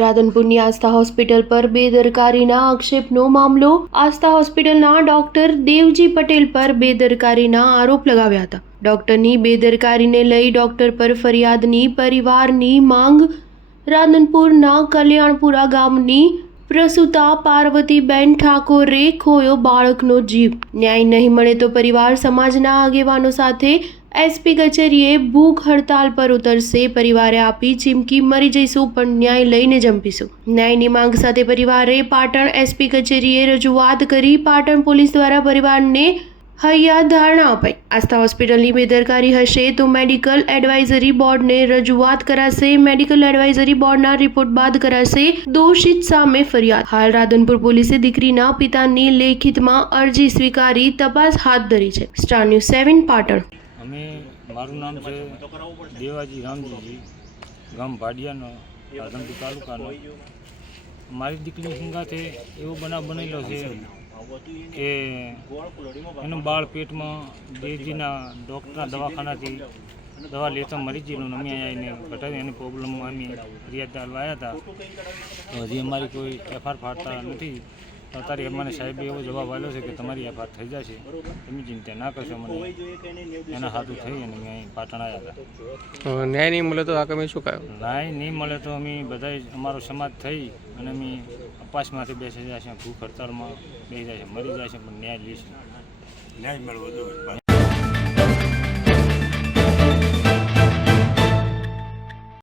રાધનપુરની આસ્થા hospital પર બેદરકારીના આક્ષેપનો મામલો। આસ્થા હોસ્પિટલના ડોક્ટર દેવજી પટેલ પર બેદરકારીના આરોપ લગાવ્યા હતા। ડોક્ટરની બેદરકારીને લઈ ડોક્ટર પર ફરિયાદની પરિવારની માંગ। રાધનપુરના કલ્યાણપુરા ગામની પ્રસૂતા પાર્વતીબેન ઠાકોરે ખોયો બાળકનો જીવ। ન્યાય નહીં મળે તો પરિવાર સમાજના આગેવાનો સાથે એસપી કચેરીએ ભૂખ હડતાલ પર ઉતરશે। પરિવારે આપી ચીમકી મરી જઈશું પણ ન્યાય લઈને જંપીશું। ન્યાયની માંગ સાથે પરિવારે પાટણ એસપી કચેરીએ રજૂઆત કરી। પાટણ પોલીસ દ્વારા પરિવારને હૈયાધારણા અપાઈ। આસ્થા હોસ્પિટલની બેદરકારી હશે તો મેડિકલ એડવાઇઝરી બોર્ડને રજૂઆત કરાશે। મેડિકલ એડવાઇઝરી બોર્ડના રિપોર્ટ બાદ કરાશે દોષિત સામે ફરિયાદ। હાલ રાધનપુર પોલીસે દીકરીના પિતાની લેખિતમાં અરજી સ્વીકારી તપાસ હાથ ધરી છે। Star news 7 Patan. મારું નામ છે દેવાજી રામજીજી, ગામ ભાડિયાનો, રાધનપુર તાલુકાનો। મારી દીકરી સંગાથે એવો બનાવ બનેલો છે કે એનું બાળ પેટમાં દેવજીના ડૉક્ટરના દવાખાનાથી દવા લેતા મરી ગયેલું। અમે અહીંયા એને ઘટાડી એની પ્રોબ્લેમમાં અમે ફરિયાદ ચાલવા આવ્યા હતા। તો હજી અમારી કોઈ એફઆર ફાડતા નથી। તો અત્યારે મને સાહેબે એવો જવાબ આપ્યો છે કે તમારી એફઆર થઈ જશે, તમે ચિંતા ના કરશો। મને એના હાથું થઈ અને અમે અહીં પાટણ આવ્યા હતા। ન્યાય નહીં મળે તો આગળ શું કહ્યું? ન્યાય નહીં મળે તો અમે બધા અમારો સમાજ થઈ અને અમે અપાસમાંથી બેસી જશે, ભૂખ હડતાલમાં બેસી જશે, મરી જશે પણ ન્યાય લઈશું। ન્યાય મળવો જોઈએ।